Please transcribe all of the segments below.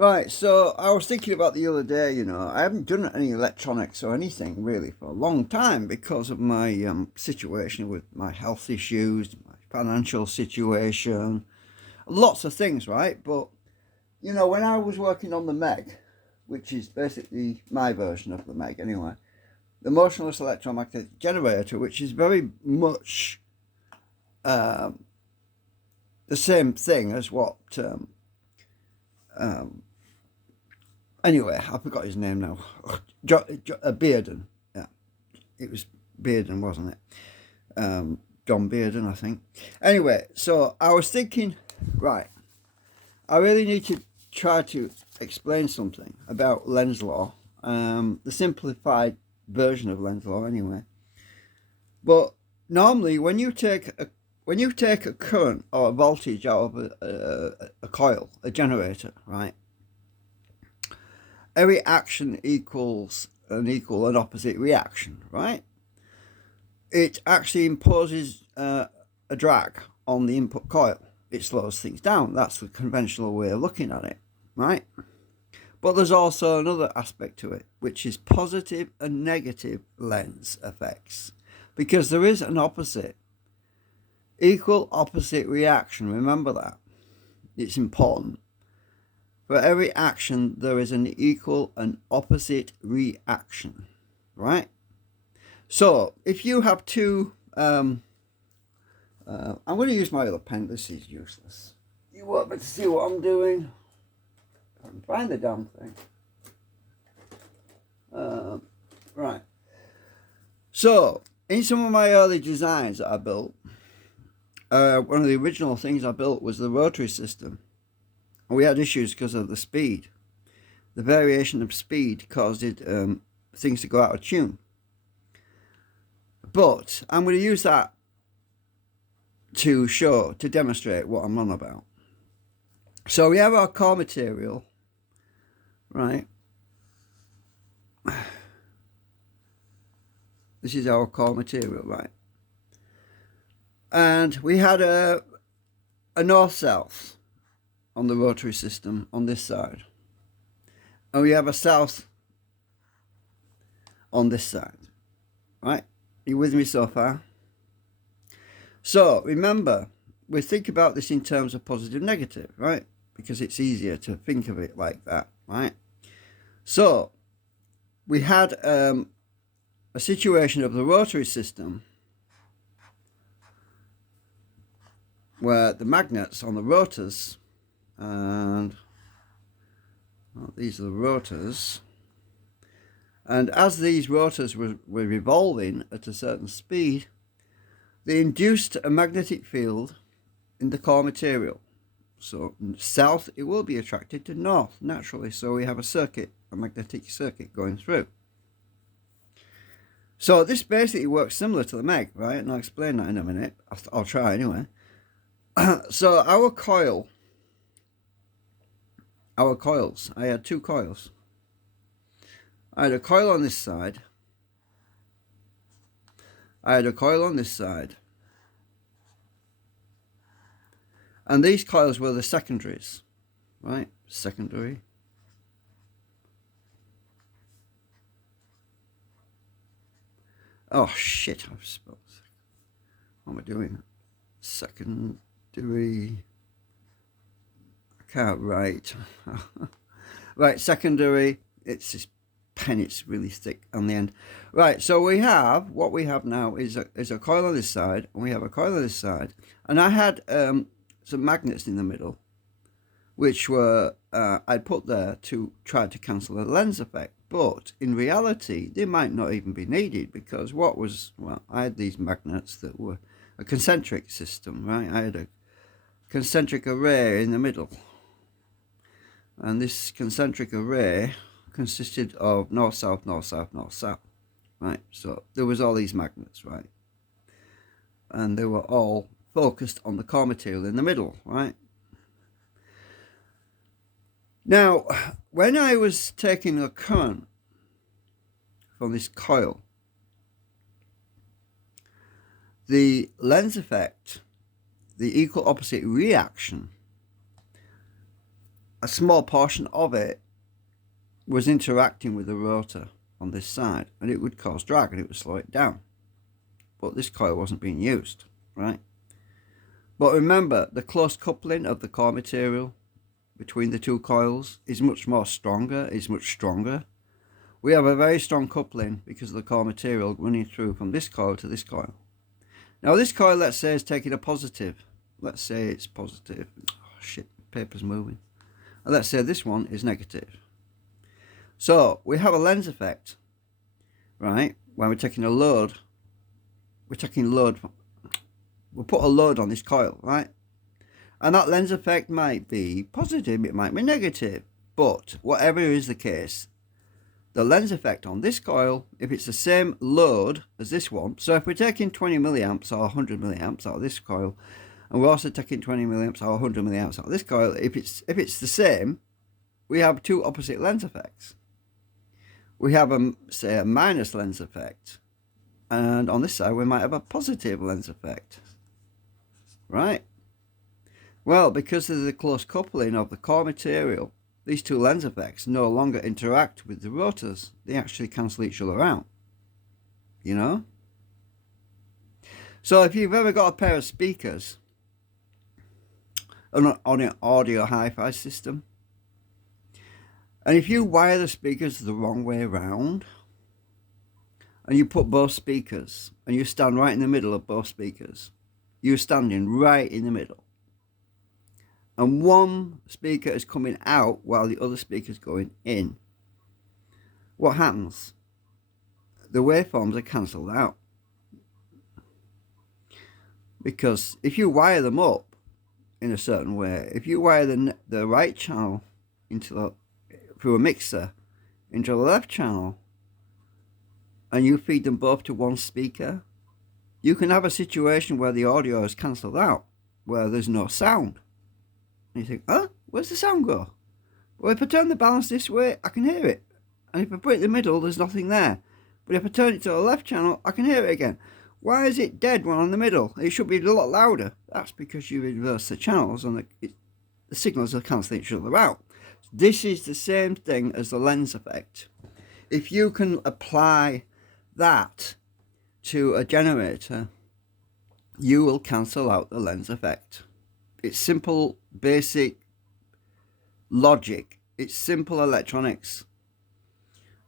Right, so I was thinking about the other day, I haven't done any electronics or anything really for a long time because of my situation with my health issues, my financial situation, lots of things, right? But, when I was working on the Meg, which is basically my version of the Meg anyway, the motionless electromagnetic generator, which is very much um, the same thing as what um, anyway, I forgot his name now. Bearden. Yeah, it was Bearden, wasn't it? John Bearden, I think. Anyway, so I was thinking, right, I really need to try to explain something about Lenz law, the simplified version of Lenz law, anyway. But normally, when you take a current or a voltage out of a coil, a generator, right? Every action equals an equal and opposite reaction, right? It actually imposes a drag on the input coil. It slows things down. That's the conventional way of looking at it, right? But there's also another aspect to it, which is positive and negative Lenz effects. Because there is an equal opposite reaction. Remember that. It's important. For every action, there is an equal and opposite reaction, right? So, if you have two, I'm going to use my other pen. This is useless. You want me to see what I'm doing? I can find the damn thing. Right. So, in some of my early designs that I built, one of the original things I built was the rotary system. We had issues because of the speed. The variation of speed caused things to go out of tune. But I'm going to use that to demonstrate what I'm on about. So we have our core material, right? This is our core material, right? And we had a north-south on the rotary system on this side. And we have a south on this side, right? Are you with me so far? So remember, we think about this in terms of positive negative, right? Because it's easier to think of it like that, right? So we had a situation of the rotary system where the magnets on the rotors, and these are the rotors, and as these rotors were revolving at a certain speed, they induced a magnetic field in the core material. So south, it will be attracted to north naturally. So we have a magnetic circuit going through. So this basically works similar to the Meg, right? And I'll explain that in a minute. I'll try anyway. So our coils, I had two coils. I had a coil on this side. I had a coil on this side. And these coils were the secondaries, right? Secondary. Oh, shit, I've spelled. What am I doing? Secondary. I can't write. Right, secondary. It's this pen, it's really thick on the end. Right, so what we have now is a coil on this side, and we have a coil on this side. And I had some magnets in the middle, which were I'd put there to try to cancel the Lenz effect. But in reality, they might not even be needed because I had these magnets that were a concentric system, right? I had a concentric array in the middle. And this concentric array consisted of north-south, north-south, north-south, right? So there was all these magnets, right? And they were all focused on the core material in the middle, right? Now, when I was taking a current from this coil, the Lenz effect, the equal opposite reaction, a small portion of it was interacting with the rotor on this side, and it would cause drag and it would slow it down. But this coil wasn't being used, right? But remember, the close coupling of the core material between the two coils is much stronger. We have a very strong coupling because of the core material running through from this coil to this coil. Now this coil, let's say, is taking a positive. Let's say it's positive. Oh shit, paper's moving. And let's say this one is negative. So we have a Lenz effect, right? When we're taking a load, we'll put a load on this coil, right? And that Lenz effect might be positive, it might be negative. But whatever is the case, the Lenz effect on this coil, if it's the same load as this one, so if we're taking 20 milliamps or 100 milliamps out of this coil, and we're also taking 20 milliamps or 100 milliamps out of this coil, if it's the same, we have two opposite Lenz effects. We have say a minus Lenz effect, and on this side we might have a positive Lenz effect, right? Well, because of the close coupling of the core material, these two Lenz effects no longer interact with the rotors. They actually cancel each other out, you know? So if you've ever got a pair of speakers on an audio hi-fi system, and if you wire the speakers the wrong way around, and you put both speakers, and you stand right in the middle of both speakers, you're standing right in the middle, and one speaker is coming out while the other speaker is going in, what happens? The waveforms are cancelled out. Because if you wire them up in a certain way, if you wire the right channel through a mixer into the left channel, and you feed them both to one speaker, you can have a situation where the audio is cancelled out, where there's no sound. And you think, huh? Where's the sound go? Well, if I turn the balance this way, I can hear it. And if I put it in the middle, there's nothing there. But if I turn it to the left channel, I can hear it again. Why is it dead when on the middle? It should be a lot louder. That's because you reverse the channels and the signals are cancelling each other out. This is the same thing as the Lenz effect. If you can apply that to a generator, you will cancel out the Lenz effect. It's simple, basic logic. It's simple electronics.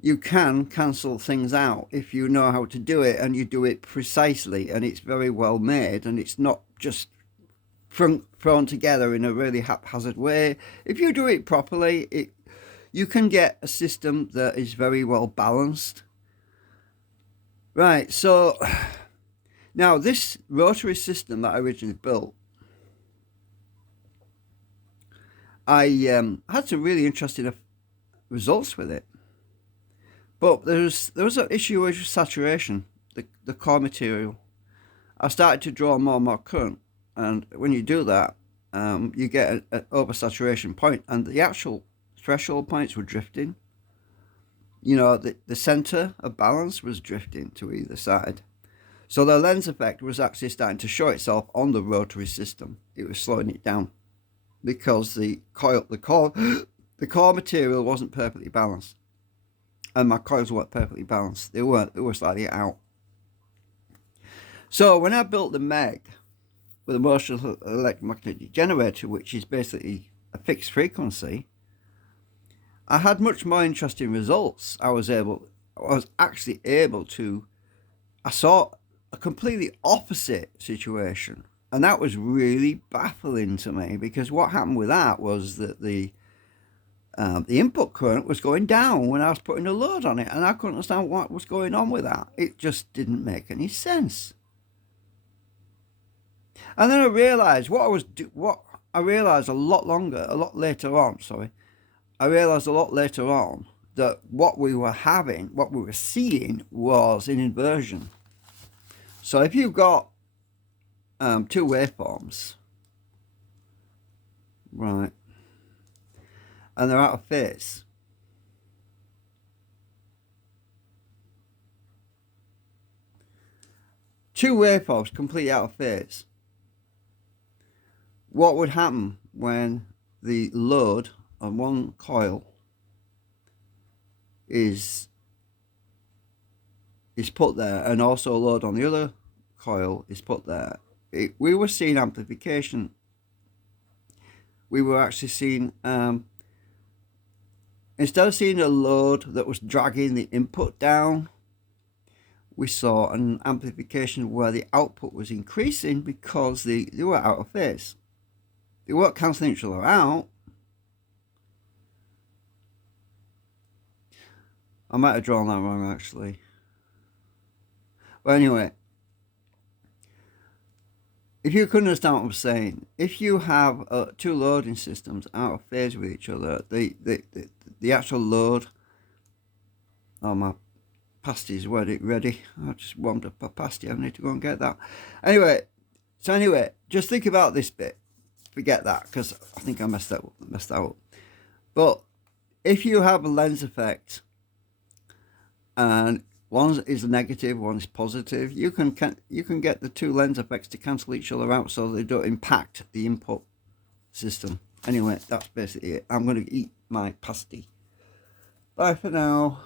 You can cancel things out if you know how to do it, and you do it precisely, and it's very well made, and it's not just thrown together in a really haphazard way. If you do it properly, you can get a system that is very well balanced. Right, so now this rotary system that I originally built, I had some really interesting results with it. But there was an issue with saturation, the core material. I started to draw more and more current, and when you do that, you get an oversaturation point, and the actual threshold points were drifting. You know, the center of balance was drifting to either side. So the Lenz effect was actually starting to show itself on the rotary system. It was slowing it down because the core material wasn't perfectly balanced. And my coils weren't perfectly balanced. They were slightly out. So when I built the MEG with a motion electromagnetic generator, which is basically a fixed frequency, I had much more interesting results. I saw a completely opposite situation. And that was really baffling to me, because what happened with that was that the input current was going down when I was putting a load on it, and I couldn't understand what was going on with that. It just didn't make any sense. And then I realized a lot later on that what we were seeing was an inversion. So if you've got two waveforms, right, and they're out of phase, two waveforms completely out of phase, what would happen when the load on one coil is put there, and also a load on the other coil is put there, we were seeing amplification. We were actually seeing, instead of seeing a load that was dragging the input down, we saw an amplification where the output was increasing because they were out of phase. They weren't cancelling each other out. I might have drawn that wrong actually. But anyway, if you couldn't understand what I'm saying, if you have two loading systems out of phase with each other, the actual load, oh, my pasty is ready. I just warmed up a pasty. I need to go and get that. Anyway, just think about this bit. Forget that, because I think I messed that up. But if you have a lens effect, and one is negative, one is positive, you can get the two lens effects to cancel each other out so they don't impact the input system. Anyway, that's basically it. I'm going to eat my pasty. Bye for now.